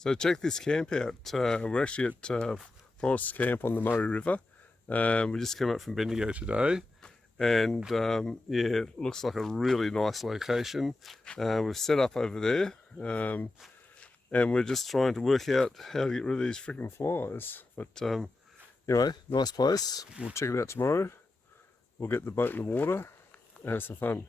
So check this camp out. We're actually at Forest Camp on the Murray River. We just came up from Bendigo today, and yeah, it looks like a really nice location. We've set up over there, and we're just trying to work out how to get rid of these freaking flies. But anyway, nice place. We'll check it out tomorrow. We'll get the boat in the water and have some fun.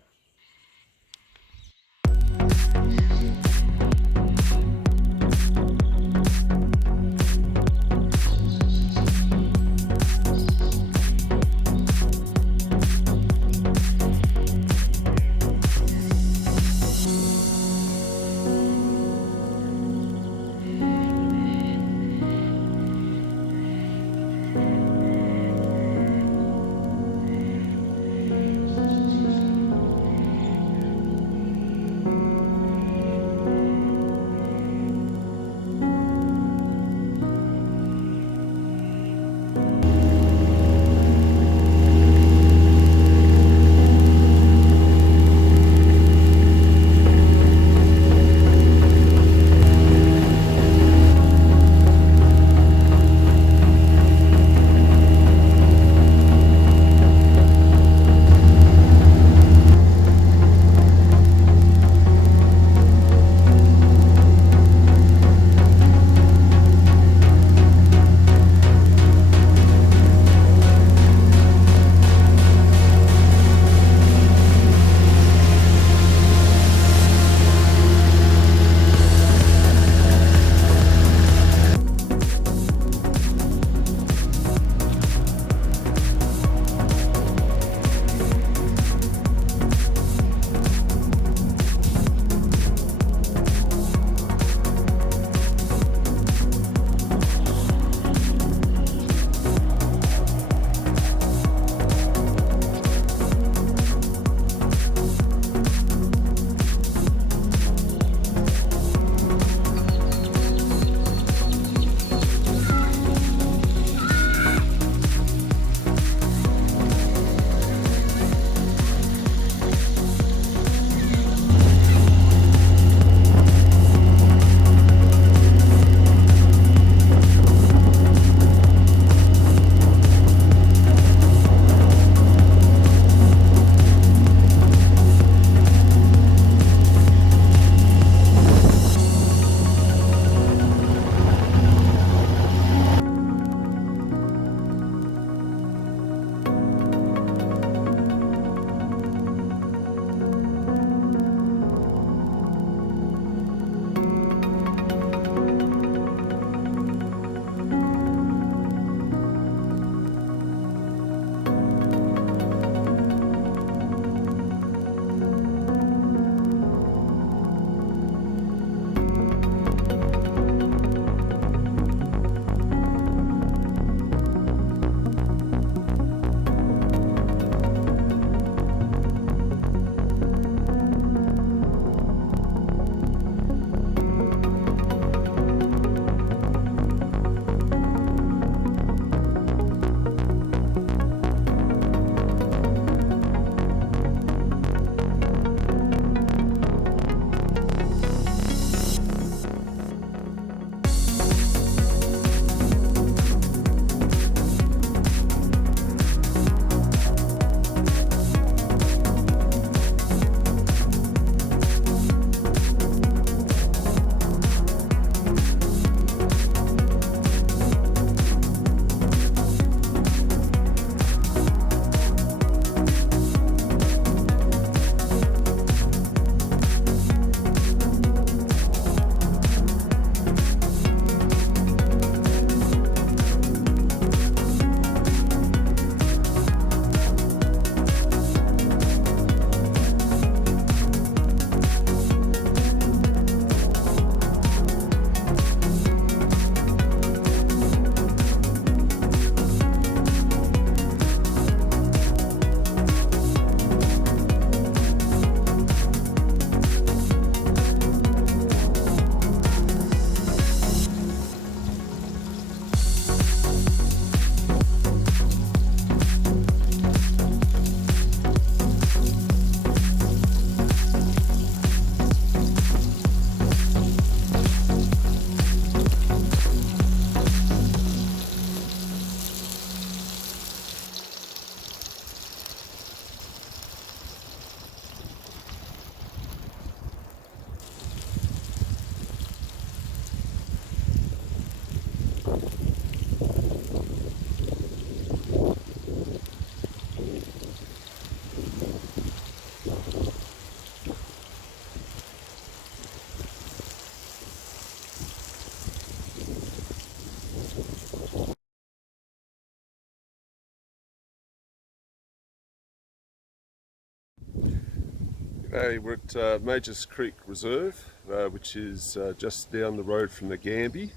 Hey, we're at Majors Creek Reserve, which is just down the road from the Gambie.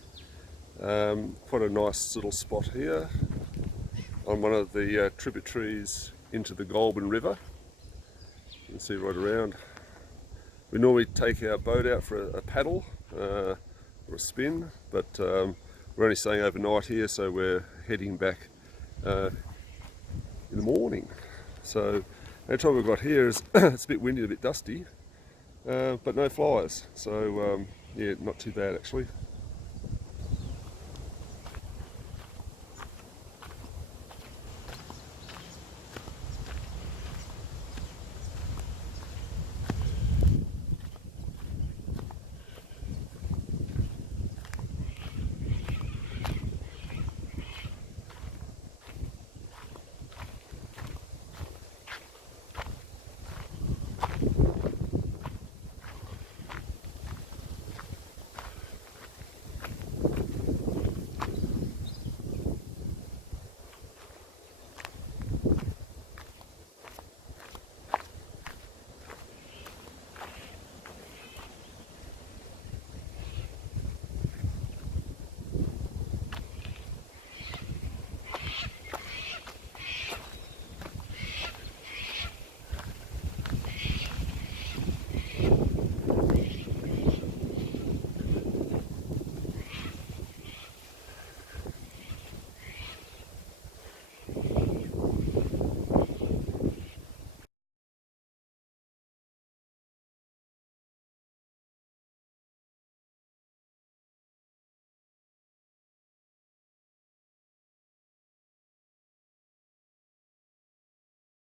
Quite a nice little spot here on one of the tributaries into the Goulburn River. You can see right around. We normally take our boat out for a paddle or a spin, but we're only staying overnight here, so we're heading back in the morning. So the time we've got here is it's a bit windy, a bit dusty, but no flies. So yeah, not too bad actually.